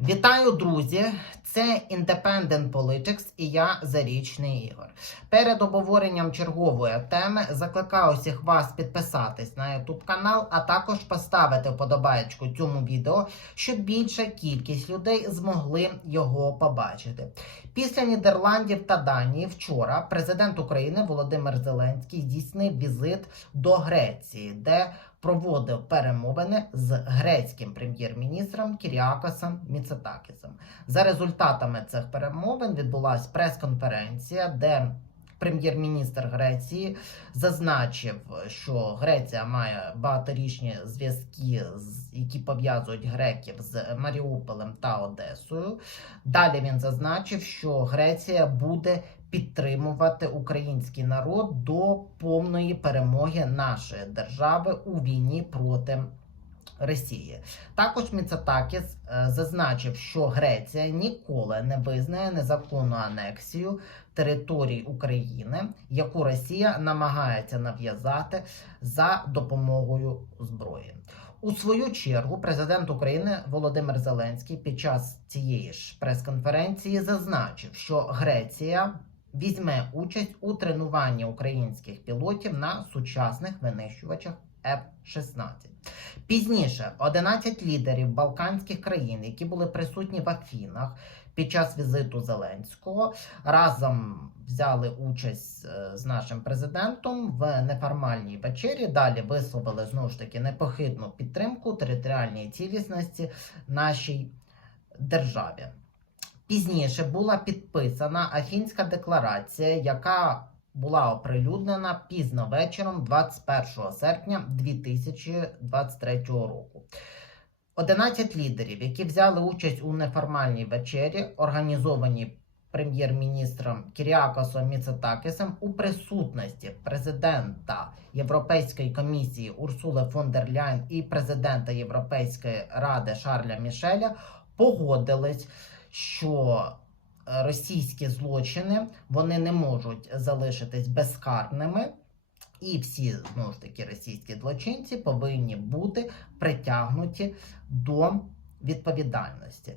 Вітаю, друзі! Це Independent Politics і я Зарічний Ігор. Перед обговоренням чергової теми закликаю всіх вас підписатись на YouTube канал, а також поставити вподобаєчку цьому відео, щоб більша кількість людей змогли його побачити. Після Нідерландів та Данії вчора президент України Володимир Зеленський здійснив візит до Греції, де проводив перемовини з грецьким прем'єр-міністром Кіріакосом Міцетакісом. За результатами цих перемовин відбулася прес-конференція, де прем'єр-міністр Греції зазначив, що Греція має багаторічні зв'язки, які пов'язують греків з Маріуполем та Одесою. Далі він зазначив, що Греція буде підтримувати український народ до повної перемоги нашої держави у війні проти Росії. Також Міцатакіс е, зазначив, що Греція ніколи не визнає незаконну анексію територій України, яку Росія намагається нав'язати за допомогою зброї. У свою чергу президент України Володимир Зеленський під час цієї ж прес-конференції зазначив, що Греція візьме участь у тренуванні українських пілотів на сучасних винищувачах F-16. Пізніше 11 лідерів Балканських країн, які були присутні в Афінах під час візиту Зеленського, разом взяли участь е, з нашим президентом в неформальній вечері. Далі висловили знову ж таки непохитну підтримку територіальній цілісності нашій державі. Пізніше була підписана Афінська декларація, яка була оприлюднена пізно вечором 21 серпня 2023 року. 11 лідерів, які взяли участь у неформальній вечері, організованій прем'єр-міністром Кіріакосом Міцетакісом у присутності президента Європейської комісії Урсули фон дер Ляйн і президента Європейської ради Шарля Мішеля, погодились, що е, російські злочини вони не можуть залишитись безкарними. І всі знову ж таки російські злочинці повинні бути притягнуті до відповідальності.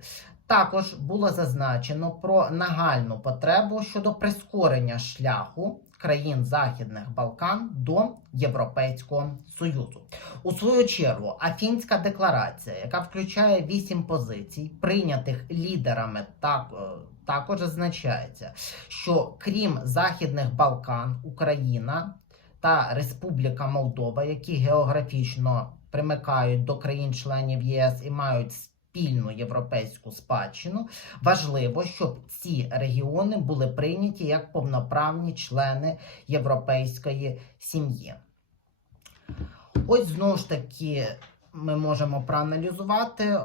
Також було зазначено про нагальну потребу щодо прискорення шляху країн Західних Балкан до Європейського Союзу. У свою чергу, Афінська декларація, яка включає вісім позицій, прийнятих лідерами, так, е, також зазначається, що крім Західних Балкан, Україна та Республіка Молдова, які географічно примикають до країн-членів ЄС і мають спільну європейську спадщину, важливо, щоб ці регіони були прийняті як повноправні члени європейської сім'ї. Ось знову ж таки ми можемо проаналізувати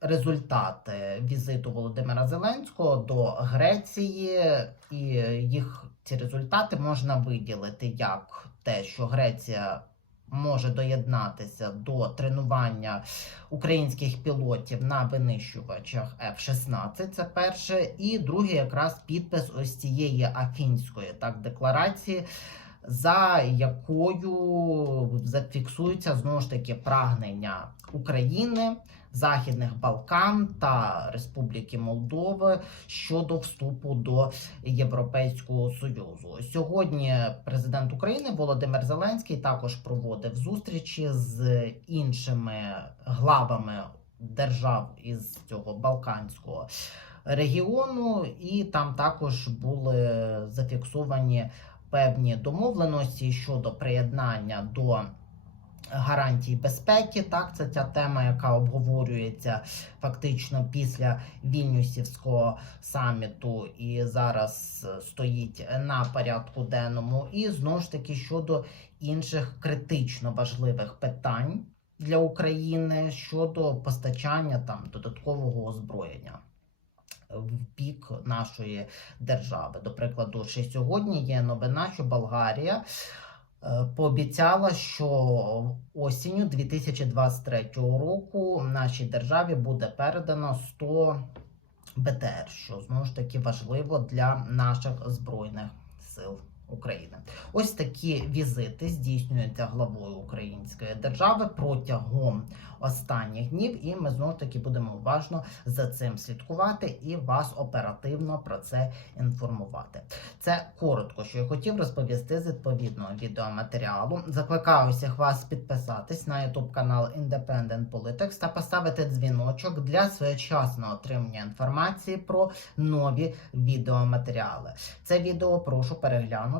результати візиту Володимира Зеленського до Греції, і їх ці результати можна виділити як те, що Греція може доєднатися до тренування українських пілотів на винищувачах F-16, Це перше, і друге, якраз підпис ось цієї афінської так декларації. За якою зафіксується знову ж таки прагнення України, Західних Балкан та Республіки Молдови щодо вступу до Європейського Союзу. Сьогодні президент України Володимир Зеленський також проводив зустрічі з іншими главами держав із цього Балканського регіону, і там також були зафіксовані певні домовленості щодо приєднання до гарантій безпеки. Так, це ця тема, яка обговорюється фактично після Вільнюсівського саміту і зараз е, стоїть на порядку денному. І знову ж таки щодо інших критично важливих питань для України щодо постачання там додаткового озброєння. В бік нашої держави. До прикладу, ще сьогодні є новина, що Болгарія е, пообіцяла, що осінню 2023 року нашій державі буде передано 100 БТР, що знову ж таки важливо для наших збройних сил України. Ось такі візити здійснюються главою української держави протягом останніх днів, і ми знов таки будемо уважно за цим слідкувати і вас оперативно про це інформувати. Це коротко, що я хотів розповісти з відповідного відеоматеріалу. Закликаю всіх вас підписатись на YouTube канал Independent Politics та поставити дзвіночок для своєчасного отримання інформації про нові відеоматеріали. Це відео прошу переглянути,